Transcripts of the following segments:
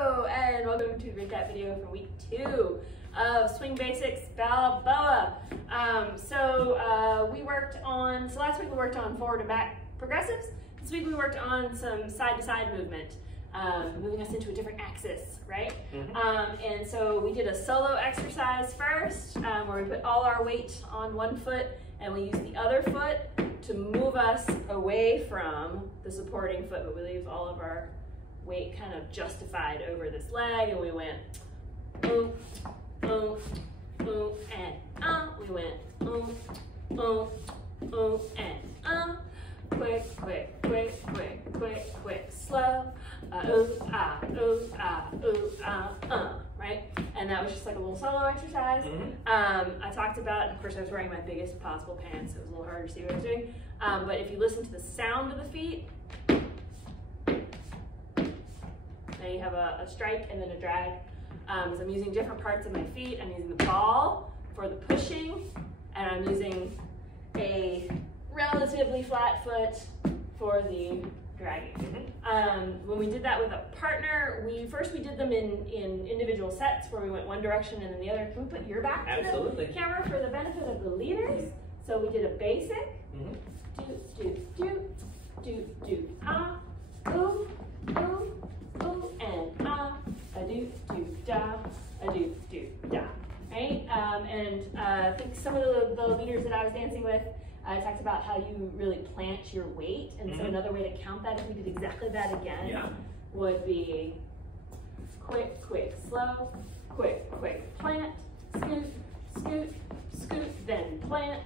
Hello, and welcome to the recap video from week 2 of Swing Basics Balboa. Last week we worked on forward and back progressives. This week we worked on some side-to-side movement, moving us into a different axis, right? And so we did a solo exercise first, where we put all our weight on one foot and we use the other foot to move us away from the supporting foot, but we leave all of our weight kind of justified over this leg, and we went ooh, ooh, ooh, and we went ooh, ooh, ooh, and quick, quick, quick, quick, quick, quick, slow, ooh, right? And that was just like a little solo exercise. I talked about, of course I was wearing my biggest possible pants, so it was a little harder to see what I was doing, but if you listen to the sound of the feet, now you have a strike and then a drag. So I'm using different parts of my feet. I'm using the ball for the pushing, and I'm using a relatively flat foot for the dragging. When we did that with a partner, we did them in individual sets where we went one direction and then the other. Can we put your back to the camera for the benefit of the leaders? So we did a basic. Do, do, do, do, do, ooh, ooh, ooh, and a do, do, da, a do, do, da, right? I think some of the leaders that I was dancing with, I talked about how you really plant your weight, and so another way to count that, if we did exactly that again, would be quick, quick, slow, quick, quick, plant, scoot, scoot, scoot, then plant,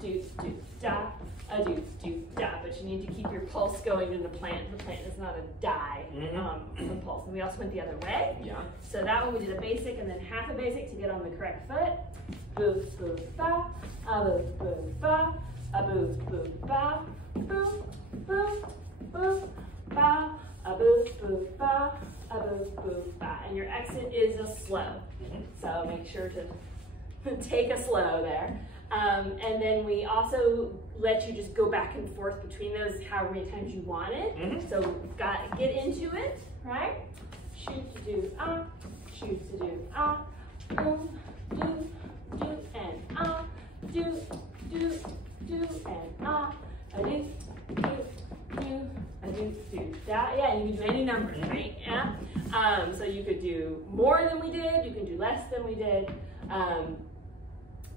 do, do, da, a do, do, da, but you need to keep your pulse going to the plant. The plant is not a die the pulse. And we also went the other way. So that one we did a basic and then half a basic to get on the correct foot. Boo, boo, ba, a boo, boo, ba, a boo, boo, ba, boo, boo, boo, ba, a boo, boo, ba, a boo, boo, ba. And your exit is a slow. So make sure to take a slow there. And then we also let you just go back and forth between those however many times you want it. So get into it, right? Shoot to do, shoot to do, boom, do, do, and do, do, do, and a do, do, do, a do, do, da. Yeah, and you can do any numbers, right? Yeah. So you could do more than we did, you can do less than we did.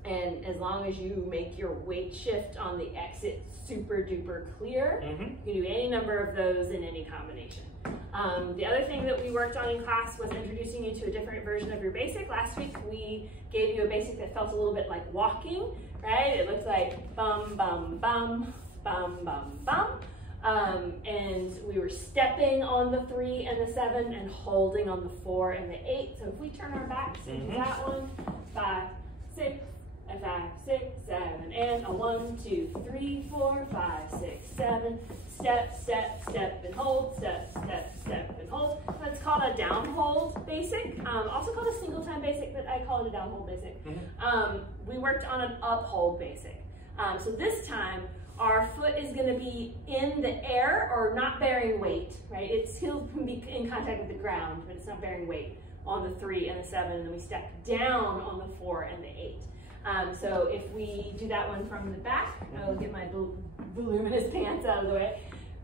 And as long as you make your weight shift on the exit super duper clear, you can do any number of those in any combination. The other thing that we worked on in class was introducing you to a different version of your basic. Last week we gave you a basic that felt a little bit like walking, right? It looked like bum, bum, bum, bum, bum, bum. And we were stepping on the 3 and the 7 and holding on the 4 and the 8. So if we turn our backs into that one, 5, 6, and 5, 6, 7, and a 1, 2, 3, 4, 5, 6, 7, step, step, step, and hold, step, step, step, and hold. That's called a down hold basic, also called a single time basic, but I call it a down hold basic. We worked on an up hold basic. So this time, our foot is going to be in the air or not bearing weight, right? It still can be in contact with the ground, but it's not bearing weight on the 3 and the 7, and then we step down on the 4 and the 8. So if we do that one from the back, I'll get my voluminous pants out of the way.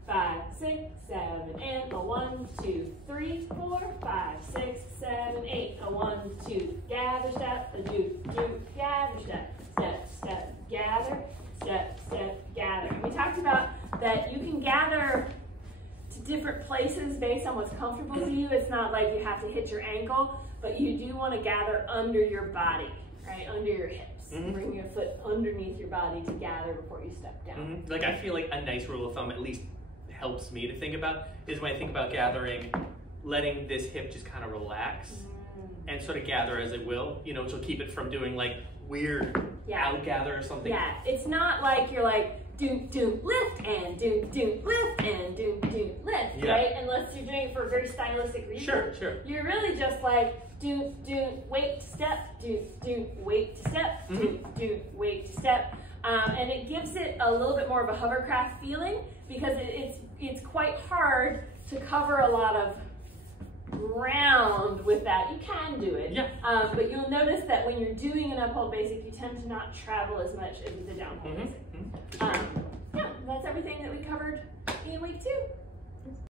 5, 6, 7, and a 1, 2, 3, 4, 5, 6, 7, 8. A 1, 2, gather, step, a do, do, gather, step, step, step, gather, step, step, gather. And we talked about that you can gather to different places based on what's comfortable to you. It's not like you have to hit your ankle, but you do want to gather under your body, right, under your hips. Bring your foot underneath your body to gather before you step down. Like, I feel like a nice rule of thumb, at least helps me to think about, is when I think about gathering, letting this hip just kind of relax and sort of gather as it will, you know, to keep it from doing like weird out gather or something. Yeah, it's not like you're like do, do, lift, and do, do, lift, and do, do, lift, right? Unless you're doing it for a very stylistic reason. Sure. You're really just like do, do, wait, step, do, do, wait, step, do, do, wait, step. And it gives it a little bit more of a hovercraft feeling because it's quite hard to cover a lot of ground with that. You can do it. Yeah. But you'll notice that when you're doing an uphold basic, you tend to not travel as much as with the downhold basic. Sure. Yeah, that's everything that we covered in week 2.